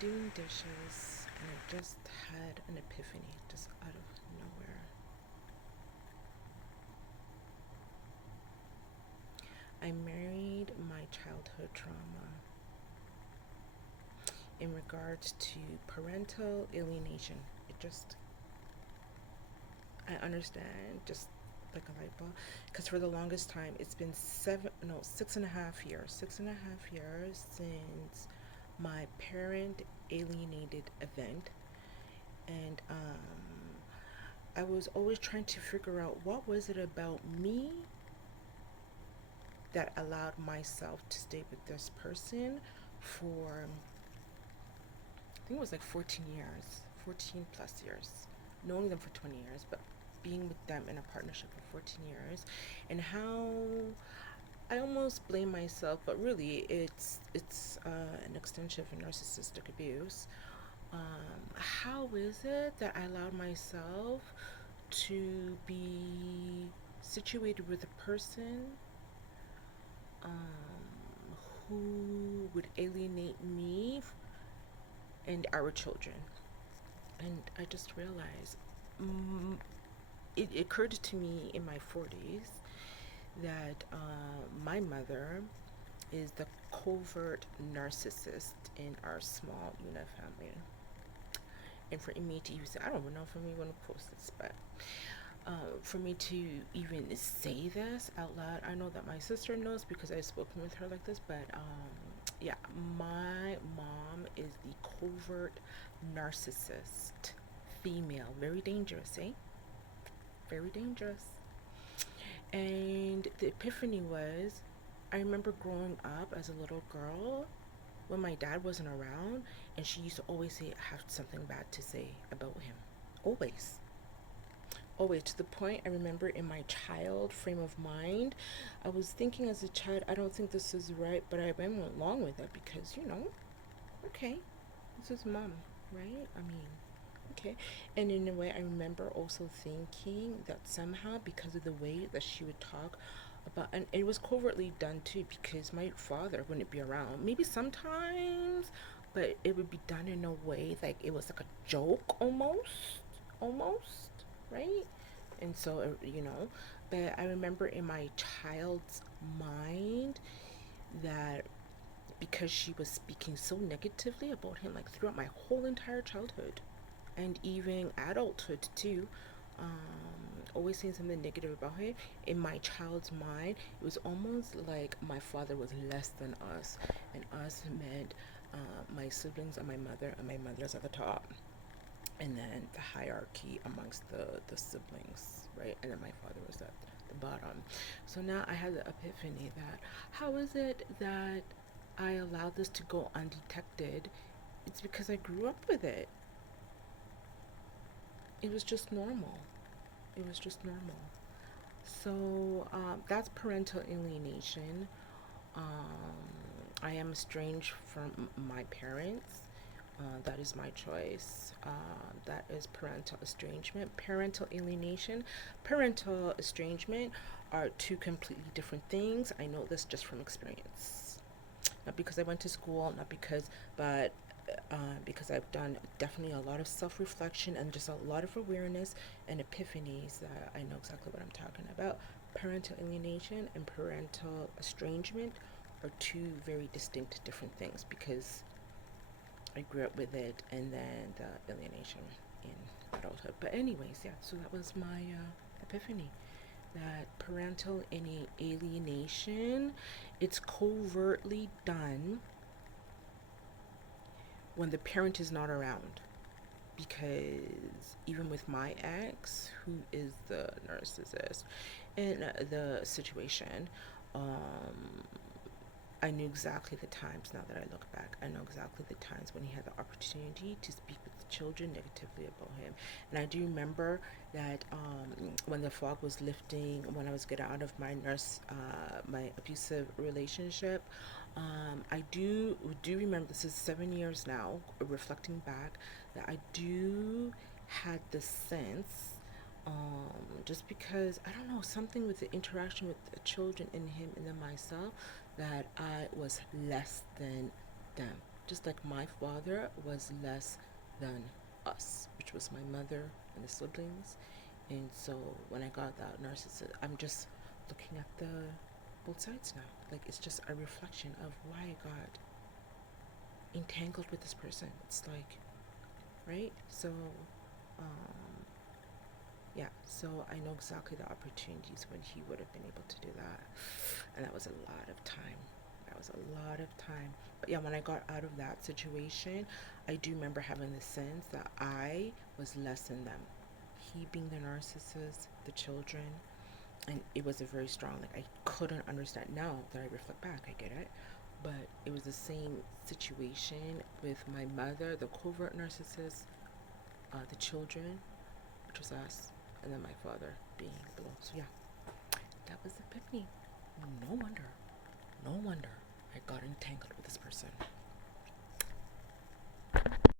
doing dishes and I just had an epiphany just out of nowhere. I married my childhood trauma in regards to parental alienation. It just, I understand, just like a light bulb. Because for the longest time, it's been 6.5 years, 6.5 years since my parent alienated event. And I was always trying to figure out what was it about me that allowed myself to stay with this person for, I think it was like 14 years, 14 plus years, knowing them for 20 years, but being with them in a partnership for 14 years, and how I almost blame myself, but really it's an extension of narcissistic abuse. How is it that I allowed myself to be situated with a person who would alienate me and our children? And I just realized, it occurred to me in my 40s that my mother is the covert narcissist in our small unit family. And for me to use it, I don't know if I'm even going to post this, but for me to even say this out loud, I know that my sister knows because I've spoken with her like this, but yeah, my mom is the covert narcissist female. Very dangerous, eh? Very dangerous. And the epiphany was, I remember growing up as a little girl when my dad wasn't around, and she used to always have something bad to say about him. Always. Always, to the point I remember in my child frame of mind, I was thinking as a child, I don't think this is right, but I went along with it because, okay, this is mom, right? I mean, okay. And in a way, I remember also thinking that somehow, because of the way that she would talk about, and it was covertly done too, because my father wouldn't be around. Maybe sometimes, but it would be done in a way like it was like a joke almost, right? And so, but I remember in my child's mind that because she was speaking so negatively about him, like throughout my whole entire childhood and even adulthood too, always saying something negative about him, in my child's mind, it was almost like my father was less than us, and us meant my siblings and my mother's at the top, and then the hierarchy amongst the siblings, right? And then my father was at the bottom. So now I had the epiphany that how is it that I allowed this to go undetected? It's because I grew up with it. It was just normal. It was just normal. So that's parental alienation. I am estranged from my parents. That is my choice. That is parental estrangement. Parental alienation, parental estrangement are two completely different things. I know this just from experience. Not because I went to school, not because, but because I've done definitely a lot of self reflection and just a lot of awareness and epiphanies that I know exactly what I'm talking about. Parental alienation and parental estrangement are two very distinct different things because I grew up with it and then the alienation in adulthood. But, anyways, yeah, so that was my epiphany that parental alienation, it's covertly done when the parent is not around, because even with my ex, who is the narcissist in the situation, um, I knew exactly the times. Now that I look back, I know exactly the times when he had the opportunity to speak with the children negatively about him. And I do remember that when the fog was lifting, when I was getting out of my abusive relationship, I do remember. This is 7 years now. Reflecting back, that I do had the sense, just because I don't know, something with the interaction with the children in him and then myself, that I was less than them. Just like my father was less than us, which was my mother and the siblings. And so when I got that narcissist, I'm just looking at the both sides now. Like it's just a reflection of why I got entangled with this person. It's like, right? So, um, yeah. So I know exactly the opportunities when he would have been able to do that, and that was a lot of time. That was a lot of time. But yeah, when I got out of that situation, I do remember having the sense that I was less than them. He being the narcissist, the children, and it was a very strong, like I couldn't understand. Now that I reflect back, I get it, but it was the same situation with my mother, the covert narcissist, the children, which was us, and then my father being below. So yeah, that was Epiphany. No wonder, no wonder I got entangled with this person.